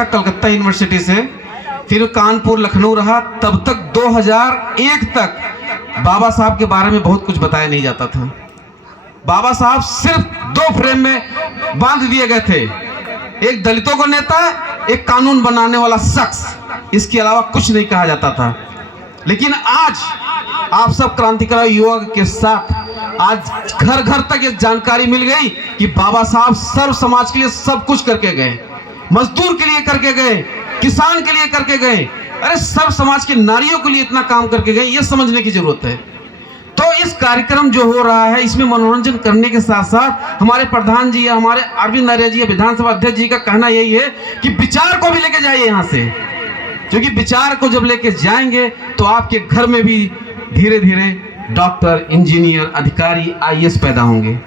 Calcutta university से, फिर कानपुर लखनऊ रहा। तब तक 2001 तक बाबा साहब के बारे में बहुत कुछ बताया नहीं जाता था। बाबा साहब सिर्फ 2 फ्रेम में बांध दिए गए थे, एक दलितों का नेता, एक कानून बनाने वाला शख्स। इसके अलावा कुछ नहीं कहा जाता था। लेकिन आज आप सब क्रांतिकारी युवा के साथ आज घर घर तक ये जानकारी मिल गई कि बाबा साहब सर्व समाज के लिए सब कुछ करके गए, मजदूर के लिए करके गए, किसान के लिए करके गए, अरे सर्व समाज के नारियों के लिए इतना काम करके गए। ये समझने की जरूरत है। तो इस कार्यक्रम जो हो रहा है, इसमें मनोरंजन करने के साथ साथ हमारे प्रधान जी या हमारे अरविंद आर्य जी या विधानसभा अध्यक्ष जी का कहना यही है कि विचार को भी लेके जाइए यहाँ से, क्योंकि विचार को जब लेके जाएंगे तो आपके घर में भी धीरे धीरे डॉक्टर, इंजीनियर, अधिकारी, IAS पैदा होंगे।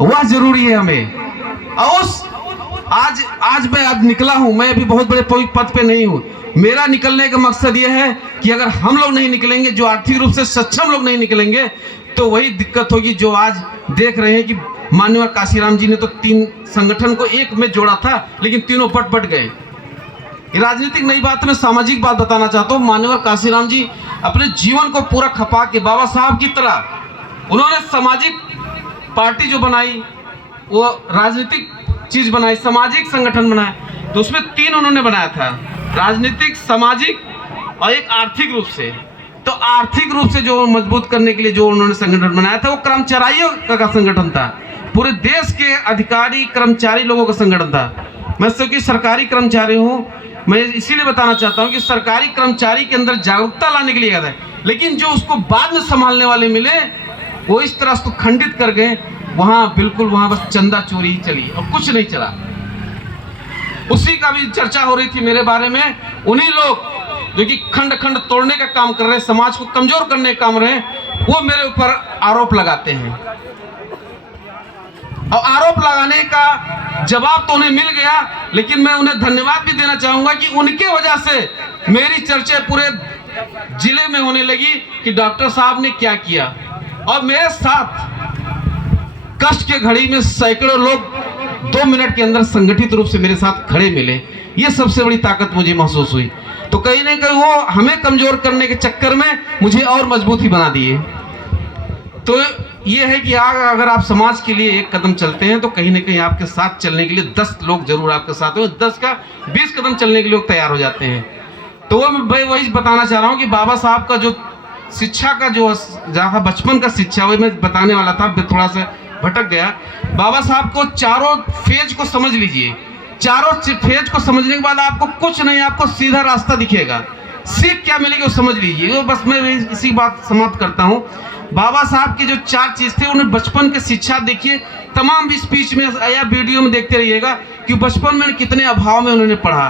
वह जरूरी है हमें। और उस आज मैं अब निकला हूं, मैं अभी बहुत बड़े पद पे नहीं हूं। मेरा निकलने का मकसद यह है कि अगर हम लोग नहीं निकलेंगे, जो आर्थिक रूप से सक्षम लोग नहीं निकलेंगे, तो वही दिक्कत होगी जो आज देख रहे हैं कि माननीय काशीराम जी ने तो 3 संगठन को एक में जोड़ा था, लेकिन तीनों बट गए। राजनीतिक नई बात में सामाजिक बात बताना चाहता हूँ। माननीय काशीराम जी अपने जीवन को पूरा खपा के बाबा साहब की तरह उन्होंने सामाजिक पार्टी जो बनाई, वो राजनीतिक चीज बनाई, सामाजिक संगठन बनाया। तो उसमें 3 उन्होंने बनाया था, राजनीतिक, सामाजिक और एक आर्थिक रूप से। तो आर्थिक रूप से जो मजबूत करने के लिए जो उन्होंने संगठन बनाया था, वो कर्मचारियों का संगठन था, पूरे देश के अधिकारी कर्मचारी लोगों का संगठन था। मैं क्योंकि सरकारी कर्मचारी हूँ, मैं इसीलिए बताना चाहता हूँ कि सरकारी कर्मचारी के अंदर जागरूकता लाने के लिए गया था, लेकिन जो उसको बाद में संभालने वाले मिले, वो इस तरह उसको खंडित कर गए। वहां बस चंदा चोरी चली और कुछ नहीं चला। उसी का भी चर्चा हो रही थी मेरे बारे में। उन्हीं लोग जो कि खंड खंड तोड़ने का काम कर रहे हैं, समाज को कमजोर करने का काम रहे हैं, वो मेरे ऊपर आरोप लगाते हैं। और आरोप लगाने का जवाब तो उन्हें मिल गया, लेकिन मैं उन्हें धन्यवाद भी देना चाहूंगा कि उनके वजह से मेरी चर्चा पूरे जिले में होने लगी कि डॉक्टर साहब ने क्या किया। और मेरे साथ कष्ट के घड़ी में सैकड़ों लोग 2 मिनट के अंदर संगठित रूप से मेरे साथ खड़े मिले। ये सबसे बड़ी ताकत मुझे महसूस हुई। तो कहीं ना कहीं वो हमें कमजोर करने के चक्कर में मुझे और मजबूत ही बना दिए। तो ये है कि अगर आप समाज के लिए एक कदम चलते हैं, तो कहीं ना कहीं आपके साथ चलने के लिए 10 लोग जरूर आपके साथ हो। 10 का 20 कदम चलने के लिए लोग तैयार हो जाते हैं। तो वो मैं वही बताना चाह रहा हूँ कि बाबा साहब का जो शिक्षा का जो जहाँ बचपन का शिक्षा, वही मैं बताने वाला था, थोड़ा सा भटक गया। बाबा साहब को चारों फेज को समझ लीजिए। चारों फेज को समझने के बाद आपको कुछ नहीं, आपको सीधा रास्ता दिखेगा। सीख क्या मिलेगी वो समझ लीजिए। वो बस मैं इसी बात समाप्त करता हूँ। बाबा साहब की जो 4 चीज थे, उन्हें बचपन की शिक्षा देखिए, तमाम भी स्पीच में या वीडियो में देखते रहिएगा कि बचपन में कितने अभाव में उन्होंने पढ़ा।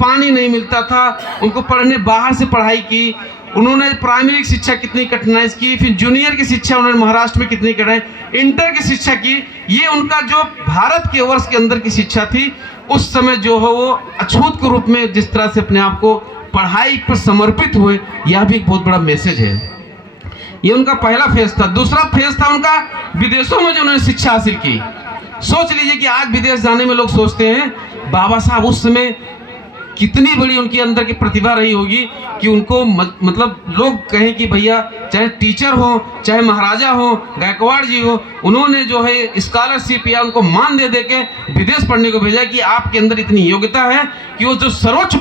पानी नहीं मिलता था, उनको पढ़ने बाहर से पढ़ाई की। उन्होंने प्राइमरी की शिक्षा कितनी कठिनाई की, फिर जूनियर की शिक्षा उन्होंने महाराष्ट्र में कितनी कठिनाई, इंटर की शिक्षा की। ये उनका जो भारत के वर्ष के अंदर की शिक्षा थी, उस समय जो है वो अछूत के रूप में जिस तरह से अपने आप को पढ़ाई पर समर्पित हुए, यह भी एक बहुत बड़ा मैसेज है। ये उनका पहला फेज था। दूसरा फेज था उनका विदेशों में जो उन्होंने शिक्षा हासिल की। सोच लीजिए कि आज विदेश जाने में लोग सोचते हैं, बाबा साहब उस समय कितनी बड़ी उनके अंदर की प्रतिभा रही होगी कि उनको मतलब लोग कहें कि भैया चाहे टीचर हो, चाहे महाराजा हो, गायकवाड़ जी हो, उन्होंने जो है स्कॉलरशिप या उनको मान दे के विदेश पढ़ने को भेजा कि आपके अंदर इतनी योग्यता है कि वो जो सर्वोच्च